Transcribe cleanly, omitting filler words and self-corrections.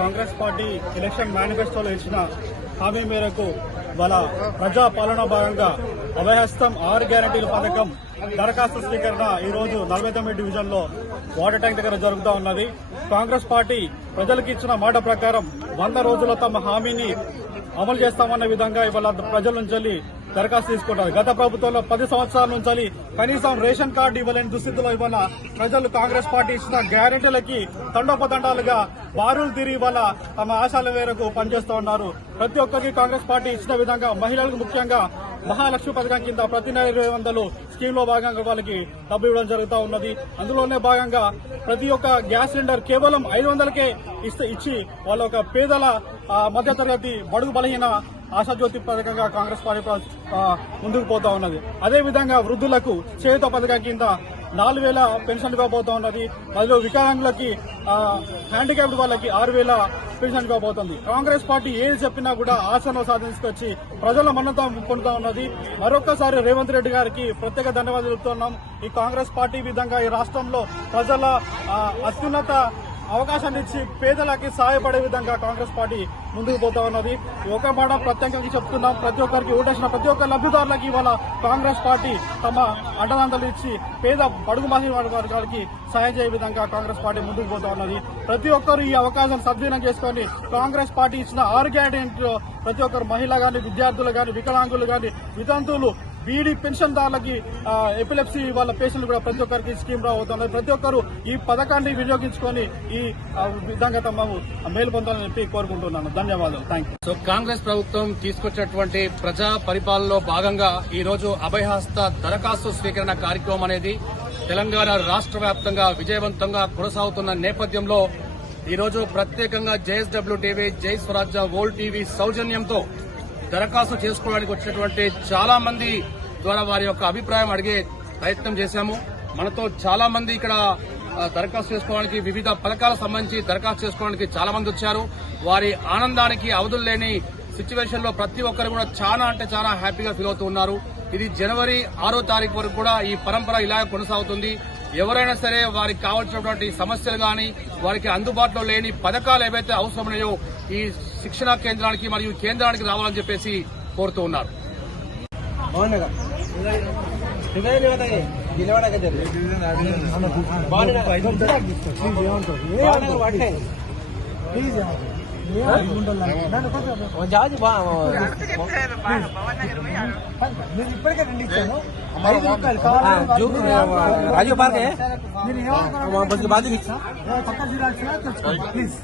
Congress party election మేనిఫెస్టోలో ఇచ్చిన హామీ మేరకు వాళ్ళ ప్రజా పాలన భాగంగా అభయహస్తం 6 గ్యారంటీల పథకం దరఖాస్తు స్వీకరణ ఈ రోజు 49 డివిజన్ లో వాటర్ ట్యాంక్ దగ్గర జరుగుతూ ఉన్నది. కాంగ్రెస్ పార్టీ ప్రజలకు ఇచ్చిన మాట ప్రకారం 100 రోజుల తమ హామీని అమలు చేస్తామన్న విధంగా ఇవాళ ప్రజల నుంచి దరఖాస్తు తీసుకుంటారు. గత ప్రభుత్వంలో 10 సంవత్సరాల నుంచి కనీసం రేషన్ కార్డు ఇవ్వలేని దుస్థితిలో ఇవాళ ప్రజలు కాంగ్రెస్ పార్టీ ఇచ్చిన గ్యారెంటీలకి తండోపతండాలుగా బారులు తిరిగి ఇవాళ తమ ఆశల మేరకు పనిచేస్తూ ఉన్నారు. ప్రతి ఒక్కరికి కాంగ్రెస్ పార్టీ ఇచ్చిన విధంగా మహిళలకు ముఖ్యంగా మహాలక్ష్మి పథకం కింద ప్రతి నెల 200 స్కీమ్ లో భాగంగా వాళ్ళకి డబ్బు ఇవ్వడం జరుగుతూ ఉన్నది. అందులోనే భాగంగా ప్రతి ఒక్క గ్యాస్ సిలిండర్ కేవలం 500కే ఇచ్చి వాళ్ళ ఒక పేదల మధ్యతరగతి బడుగు బలహీన ఆశాజ్యోతి పథకంగా కాంగ్రెస్ పార్టీ ముందుకు పోతా ఉన్నది. అదేవిధంగా వృద్ధులకు చేయూత పథకం కింద 4,000 పెన్షన్ ఇవ్వబోతా ఉన్నది. మరియు వికలాంగులకి హ్యాండిక్యాప్డ్ వాళ్ళకి 6,000 పెన్షన్ ఇవ్వబోతోంది. కాంగ్రెస్ పార్టీ ఏది చెప్పినా కూడా ఆశను సాధించుకొచ్చి ప్రజల మన్నత పొందుతా ఉన్నది. మరొకసారి రేవంత్ రెడ్డి గారికి ప్రత్యేక ధన్యవాదాలు చెబుతున్నాం. ఈ కాంగ్రెస్ పార్టీ విధంగా ఈ రాష్ట్రంలో ప్రజల అత్యున్నత అవకాశాన్ని ఇచ్చి పేదలకి సహాయపడే విధంగా కాంగ్రెస్ పార్టీ ముందుకు పోతా ఉన్నది. ఒక మాట ప్రత్యేకంగా చెప్తున్నాం, ప్రతి ఒక్కరికి ఓటేసిన ప్రతి ఒక్క లబ్ధిదారులకి ఇవాళ కాంగ్రెస్ పార్టీ తమ అండదండలు ఇచ్చి పేద బడుగు బలహీన వర్గాలకి సాయం చేయ విధంగా కాంగ్రెస్ పార్టీ ముందుకు పోతా ఉన్నది. ప్రతి ఒక్కరు ఈ అవకాశం సద్వినియోగం చేసుకుని కాంగ్రెస్ పార్టీ ఇచ్చిన 6 గ్యారెంటీలో ప్రతి ఒక్కరు మహిళ గాని, విద్యార్థులు గాని, వికలాంగులు గాని, వితంతువులు, బీడీ పెన్షన్దారులకి, ఎపిలెప్సీ వాళ్ళ పేషెంట్లు కూడా ప్రతి ఒక్కరికి స్కీమ్ రాబోతున్నారు. ప్రతి ఒక్కరు ఈ పథకాన్ని వినియోగించుకొని ఈ విధంగా తమ మేలు పొందాలని చెప్పి కోరుకుంటున్నాను. ధన్యవాదాలు. Thank you. సో కాంగ్రెస్ ప్రభుత్వం తీసుకొచ్చినటువంటి ప్రజా పరిపాలనలో భాగంగా ఈ రోజు అభయహస్త దరఖాస్తు స్వీకరణ కార్యక్రమం అనేది తెలంగాణ రాష్ట్ర వ్యాప్తంగా విజయవంతంగా కొనసాగుతున్న నేపథ్యంలో ఈ రోజు ప్రత్యేకంగా జేఎస్డబ్ల్యూ టీవీ, జై స్వరాజ్య వరల్డ్ టీవీ సౌజన్యంతో దరఖాస్తు చేసుకోవడానికి వచ్చినటువంటి చాలా మంది ద్వారా వారి యొక్క అభిప్రాయం అడిగే ప్రయత్నం చేశాము. మనతో చాలా మంది ఇక్కడ దరఖాస్తు చేసుకోవడానికి వివిధ పథకాలకు సంబంధించి దరఖాస్తు చేసుకోవడానికి చాలా మంది వచ్చారు. వారి ఆనందానికి అవధులు లేని సిచ్యువేషన్ లో ప్రతి ఒక్కరు కూడా చాలా అంటే చాలా హ్యాపీగా ఫీల్ అవుతూ ఉన్నారు. ఇది జనవరి 6వ తారీఖు వరకు కూడా ఈ పరంపర ఇలాగే కొనసాగుతుంది. ఎవరైనా సరే వారికి కావాల్సినటువంటి సమస్యలు గాని, వారికి అందుబాటులో లేని పథకాలు ఏవైతే అవసరమన్నాయో ఈ శిక్షణా కేంద్రానికి మరియు కేంద్రానికి రావాలని చెప్పేసి కోరుతూ ఉన్నారు. ఇప్పటికే 2 ఇచ్చాను. రాజీవ్ పార్క్ మీరు ఏమనుకున్నారు? పక్క జిరాక్స్ ప్లీజ్.